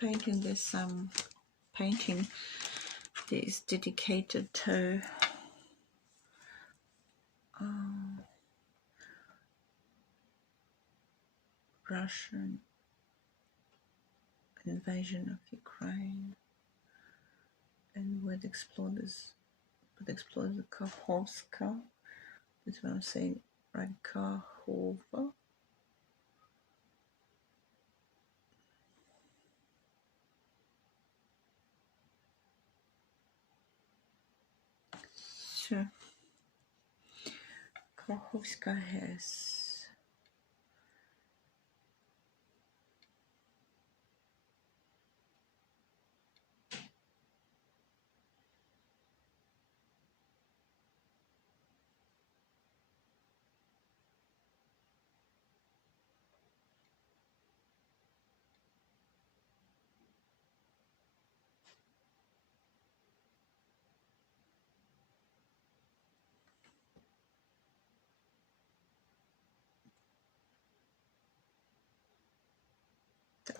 painting this painting that is dedicated to Russian invasion of Ukraine, and would explore the Kahovka. That's what I'm saying, right? Kahovka. So Kahovka has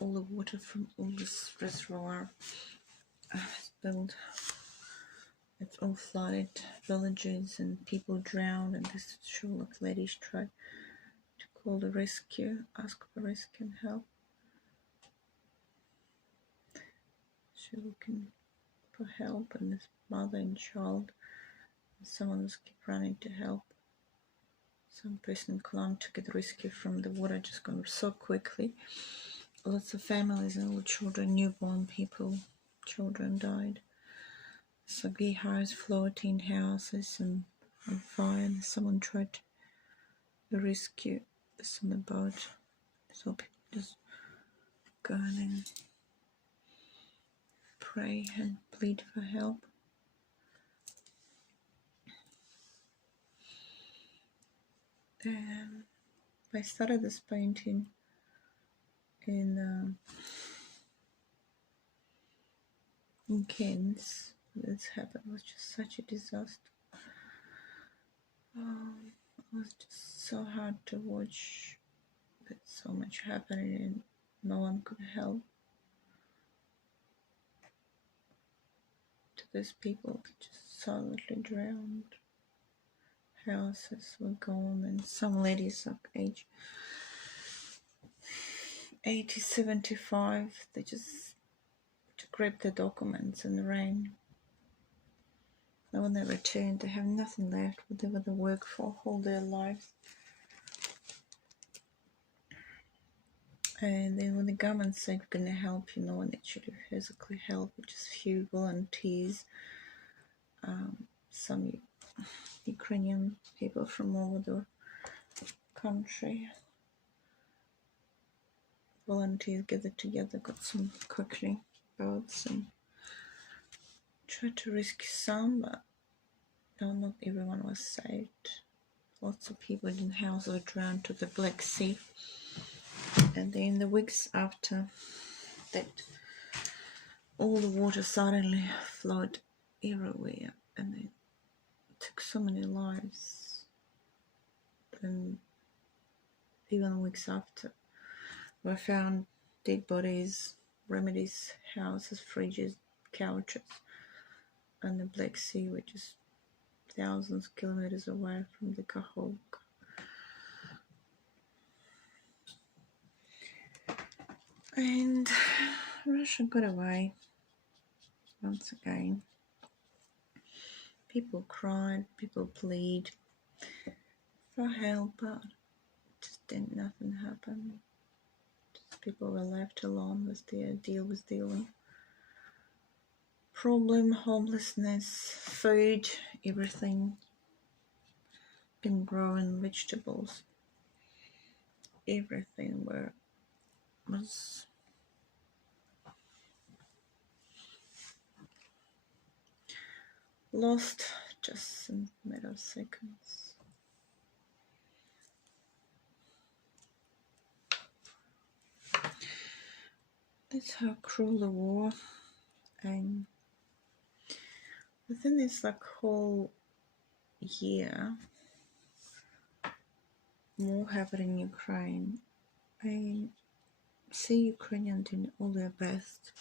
all the water from all this reservoir spilled. It's all flooded, villages and people drowned, and this show like ladies tried to call the rescue, ask for rescue and help. She looking for help, and this mother and child, and someone was keep running to help. Some person climbed to get rescue from the water, just gone so quickly. Lots of families and all children, newborn people, children died. So beehives, floating houses, and on fire. And someone tried to rescue this on the boat. So people just go and pray and plead for help. And I started this painting in Kent. This happened, it was just such a disaster. It was just so hard to watch. There's so much happening and no one could help. To these people just silently drowned. Houses were gone, and some ladies of age 80, 75, they just to grab their documents in the rain. And when they returned, they have nothing left, whatever they work for all their lives. And then when the government said we're going to help, no one actually physically helped, just a few volunteers, some Ukrainian people from all over the country. Volunteers gathered together, got some quickly boats and tried to rescue some, but no, not everyone was saved. Lots of people in houses were drowned to the Black Sea. And then the weeks after that, all the water suddenly flowed everywhere, and it took so many lives. And even weeks after, we found dead bodies, remedies, houses, fridges, couches, and the Black Sea, which is thousands of kilometers away from the Kahovka. And Russia got away once again. People cried, people plead for help, but just didn't, nothing happen. Just people were left alone with their dealing. Problem, homelessness, food, everything. Been growing vegetables. Everything was lost just in a matter of seconds. That's how cruel the war, and within this whole year, more happened in Ukraine, and see Ukrainian doing all their best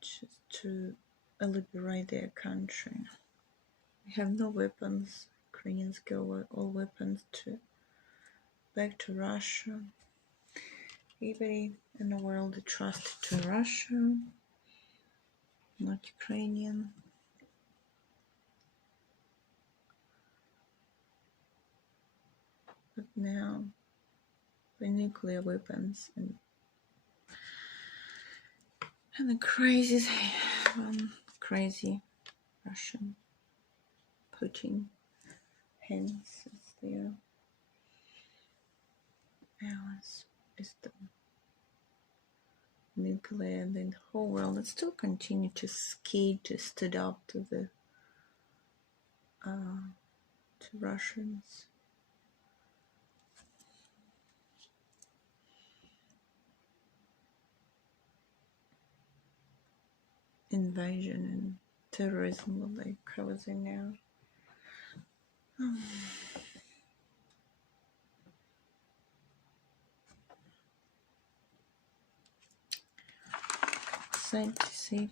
just to liberate their country. We have no weapons. Ukrainians give all weapons back to Russia. Everybody in the world trusted to Russia, not Ukrainian. But now the nuclear weapons and the crazy Russian Putin hence is there. Ours is the nuclear, and then the whole world it still continue to ski to stood up to the to Russians. Invasion and terrorism what they causing now. Sad to see.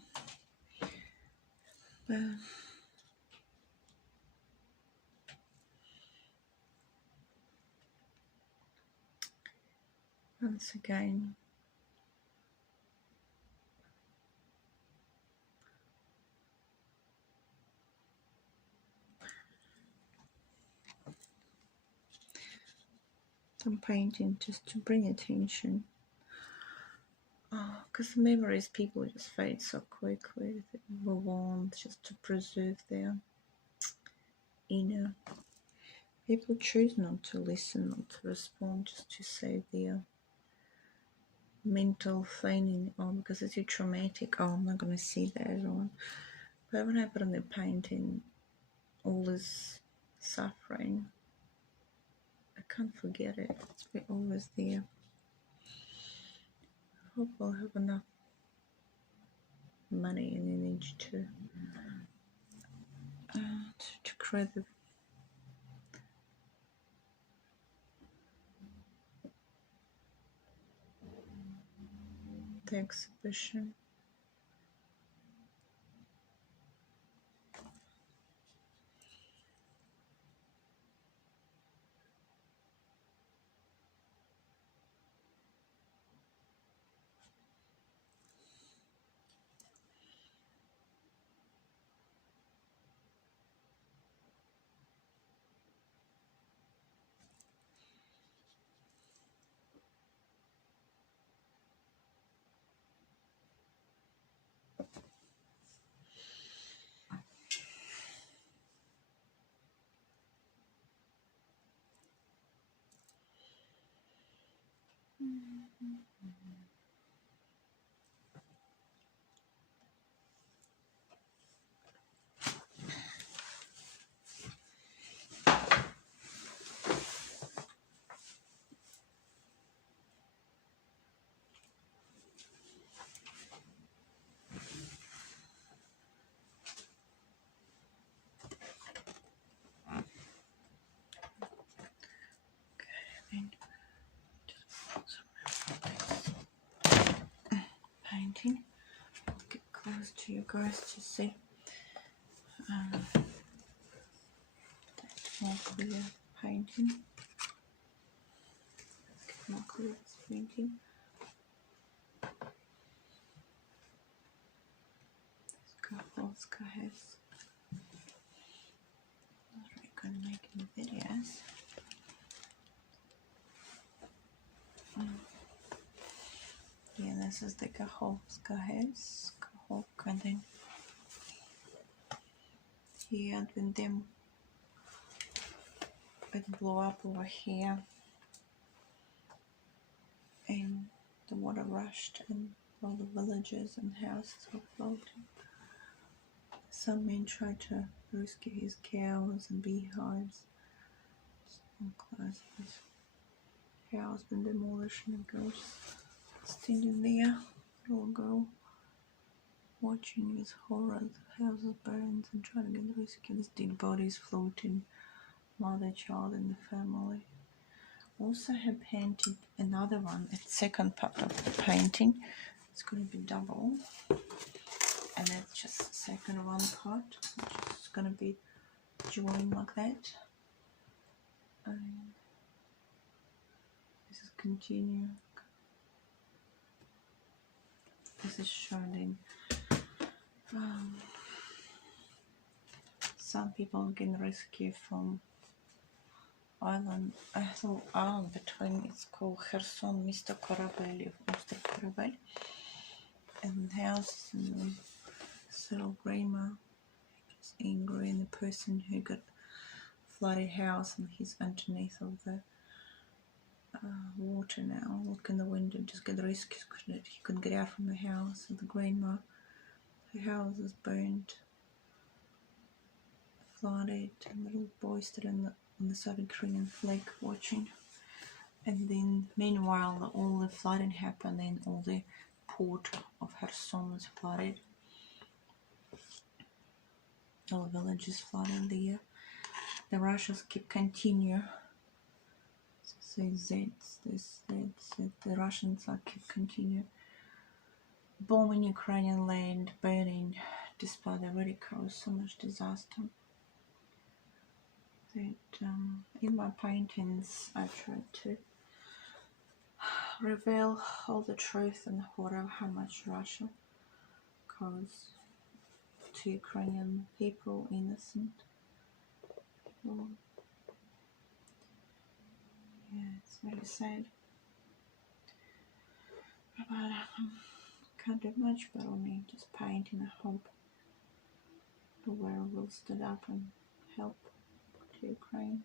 Once again, I'm painting just to bring attention. Because memories people just fade so quickly. We want just to preserve their inner. People choose not to listen, not to respond, just to save their mental feigning. Because it's too traumatic. I'm not going to see that on. But when I put on the painting, all this suffering, I can't forget it. It's always there. I hope I'll have enough money and energy to create the exhibition. Painting. Get close to you guys to see. That's more clear painting. Get more clear painting. Kahovka has. Not really gonna make any videos. Yeah, this is the Kahovka has. Kahovka, then here when them it blew up over here and the water rushed and all the villages and houses were floating. Some men tried to rescue his cows and beehives. So close. This house been demolished and the girl just standing there, little girl, watching this horror, the houses burned and trying to get rescued. These dead bodies floating, mother, child, and the family. Also have painted another one, the second part of the painting. It's going to be double, and it's just the second one part, which is going to be joined like that. And this is continue. This is showing some people can rescue from island. I thought island between, it's called Herson, Mr. Korabel, Mr. Korabel, and house and little grandma is angry, and the person who got flooded house and he's underneath of the water now. Look in the window, just get rescued. He couldn't get out from the house. And the grandma, her house is burned, flooded, and the little boy stood on the side of Ukrainian flag watching. And then meanwhile all the flooding happened, and all the port of Herson was flooded. All the villages flooded there. The Russians keep continue. So the Russians are keep continue bombing Ukrainian land, burning, despite they already caused so much disaster. That in my paintings I try to reveal all the truth and horror, how much Russia caused to Ukrainian people, innocent people. Yeah, it's very sad. But can't do much, but only just painting. I hope the world will stand up and help to Ukraine.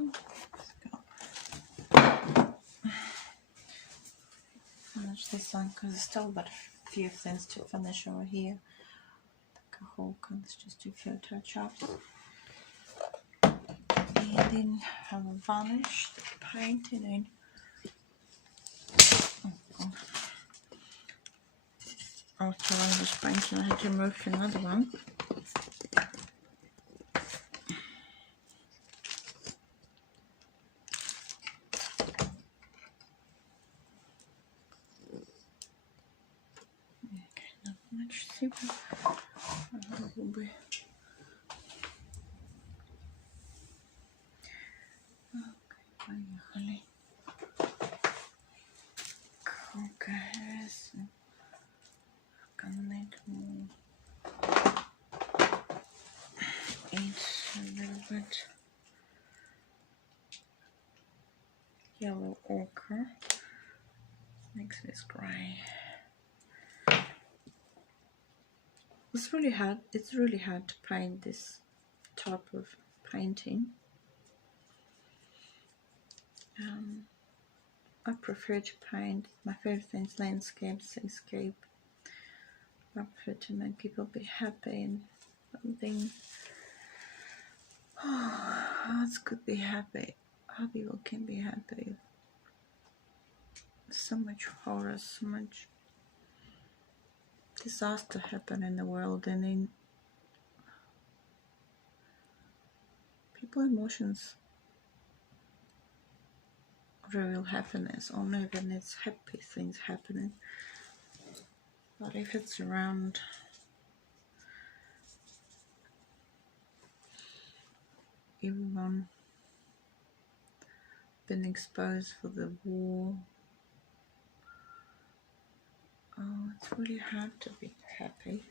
Let's go. Finish this one because there's still but a few things to finish over here. The Kahovka, it's just a few touch-ups. And then I will varnish the painting in. After I was painting, I had to move to another one. Okay, not much super. Will be. Okay, поехали. Okay, Herson. Connect more. It's a little bit yellow ochre. Makes this grey. It's really hard. It's really hard to paint this type of painting. I prefer to paint. My favorite thing is landscapes, escape. I prefer to make people be happy, and something. Oh, it could be happy. How people can be happy. So much horror, so much disaster happen in the world, and then people emotions real happiness, only when it's happy things happening. But if it's around everyone been exposed for the war, oh, it's really hard to be happy.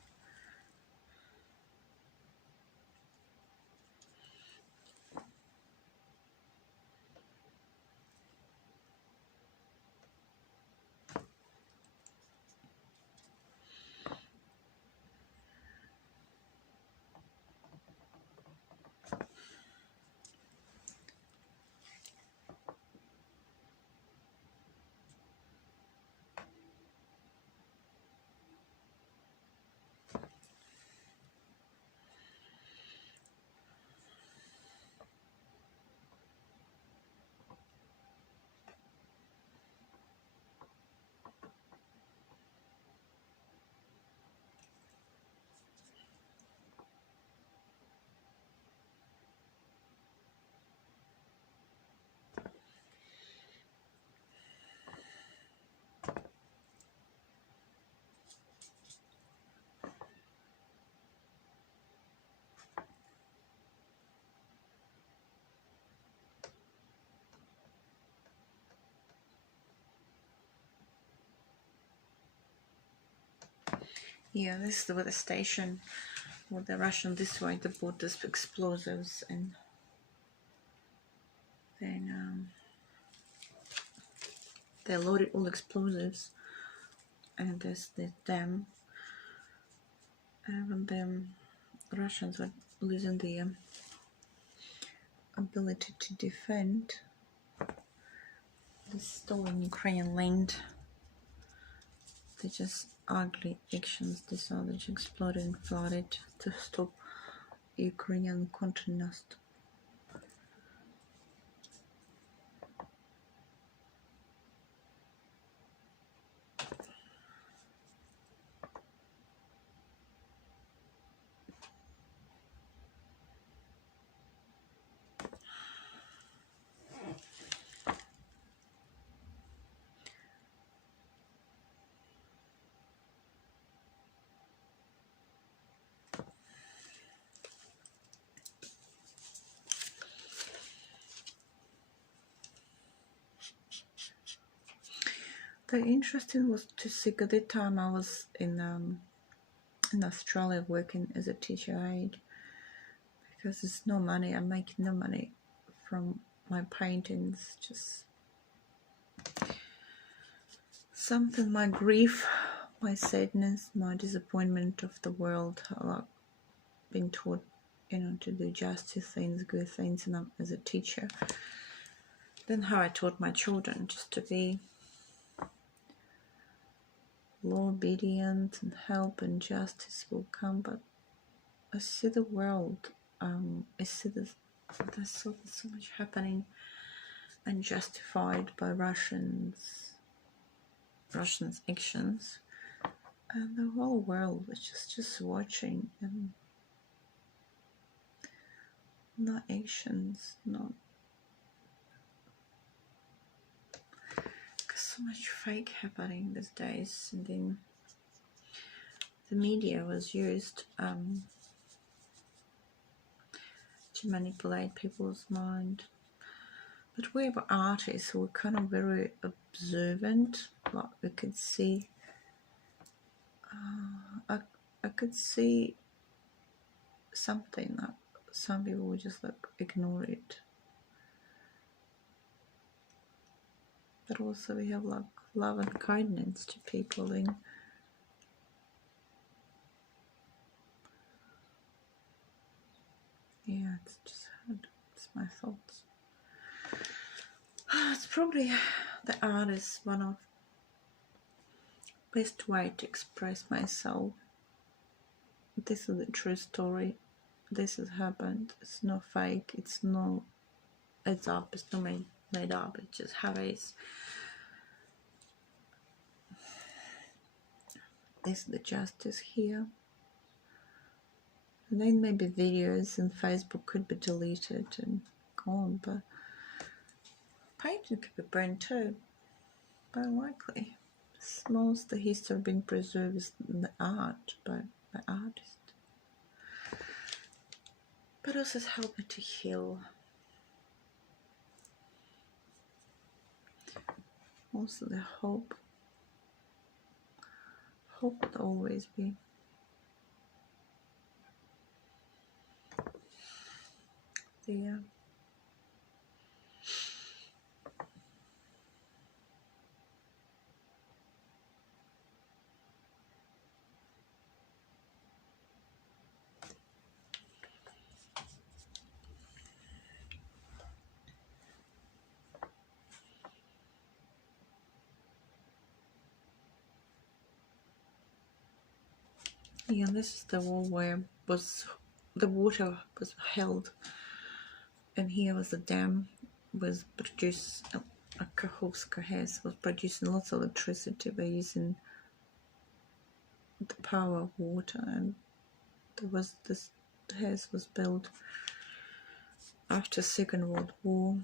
Yeah, this is the weather station where the Russian this way they bought this explosives, and then they loaded all explosives, and there's the dam, and when the Russians were losing the ability to defend the stolen Ukrainian land, they just ugly actions decided to explode and flooded to stop Ukrainian counter-nest. The interesting was to see at the time I was in Australia working as a teacher aide, because there's no money. I'm making no money from my paintings. Just something, my grief, my sadness, my disappointment of the world, like being taught, to do justice things, good things, and I'm as a teacher. Then how I taught my children just to be law obedient and help and justice will come. But I see the world, I see there's so much happening unjustified by Russians' actions, and the whole world was just watching, and not actions, not so much fake happening these days. And then the media was used to manipulate people's mind. But we were artists, we were kind of very observant. Like we could see, I could see something that some people would just like ignore it. But also we have like love and kindness to people, and yeah, it's just hard. It's my thoughts. It's probably the art is one of best way to express myself. This is the true story. This has happened. It's not fake. It's not it's not made up. It's just how it is. This is the justice here. And then maybe videos and Facebook could be deleted and gone, but painting could be burned too. But unlikely. Most of the history being preserved is the art by the artist. But also it's helping to heal. Also the hope. Hope would always be. The yeah, this is the wall where the water was held, and here was the dam was produced. A Kahovka was producing lots of electricity by using the power of water, and there was this house was built after Second World War.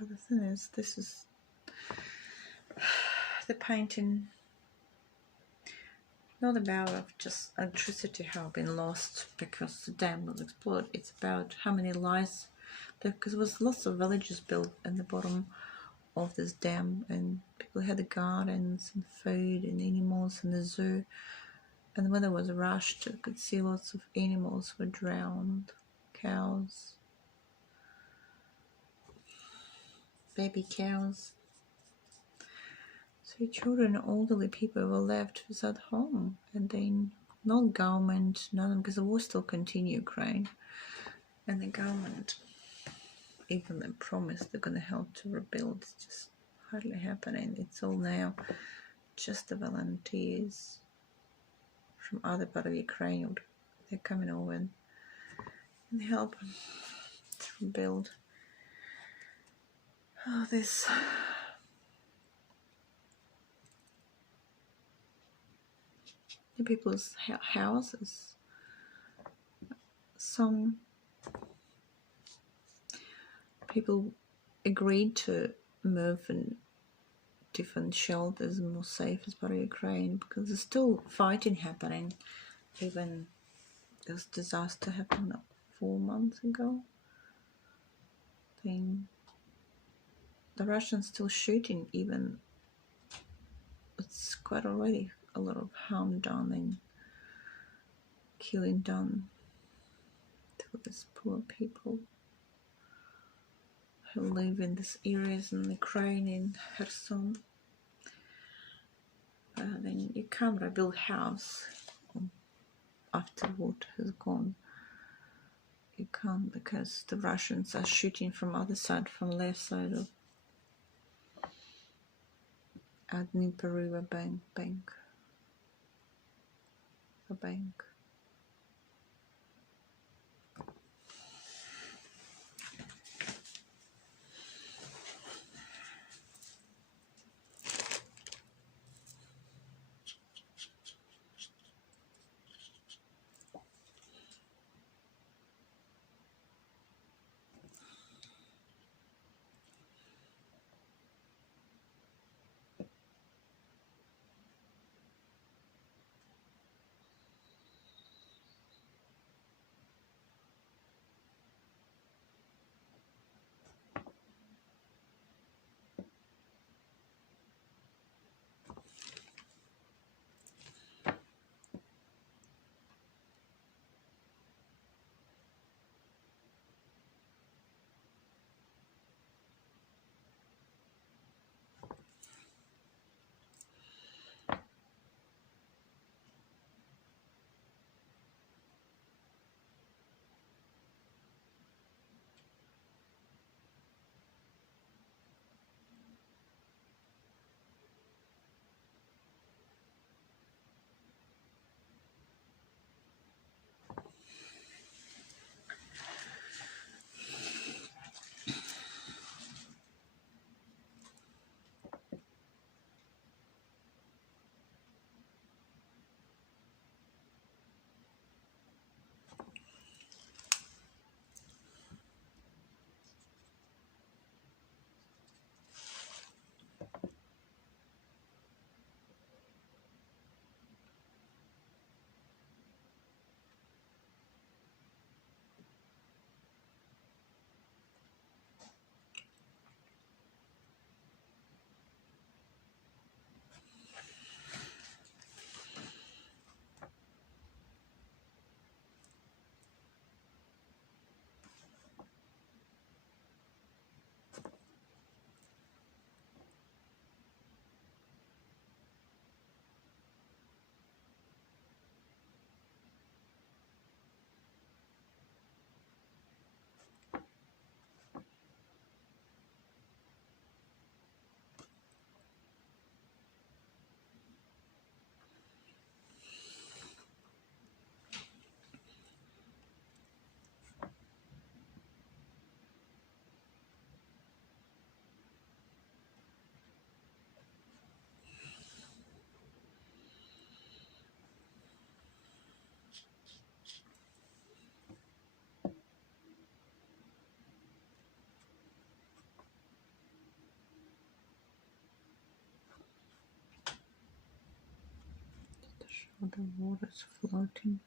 But the thing is, this is the painting not about just electricity have been lost because the dam was exploded. It's about how many lives, because there was lots of villages built in the bottom of this dam, and people had the gardens and food and animals in the zoo. And when there was rushed, you could see lots of animals were drowned, cows, baby cows. So children and elderly people were left without home, and then no government, none, because the war still continued in Ukraine, and the government, even they promised they're going to help to rebuild, it's just hardly happening. It's all now just the volunteers from other part of Ukraine. They're coming over and help to rebuild this. People's houses. Some people agreed to move in different shelters and more safe as part of Ukraine, because there's still fighting happening. Even this disaster happened 4 months ago. Then the Russians still shooting, even it's quite already a lot of harm done and killing done to these poor people who live in these areas in Ukraine, in Herson. Then you can't rebuild house after water has gone. You can't, because the Russians are shooting from other side, from left side of Dnieper River bank. The bank. for the waters floating.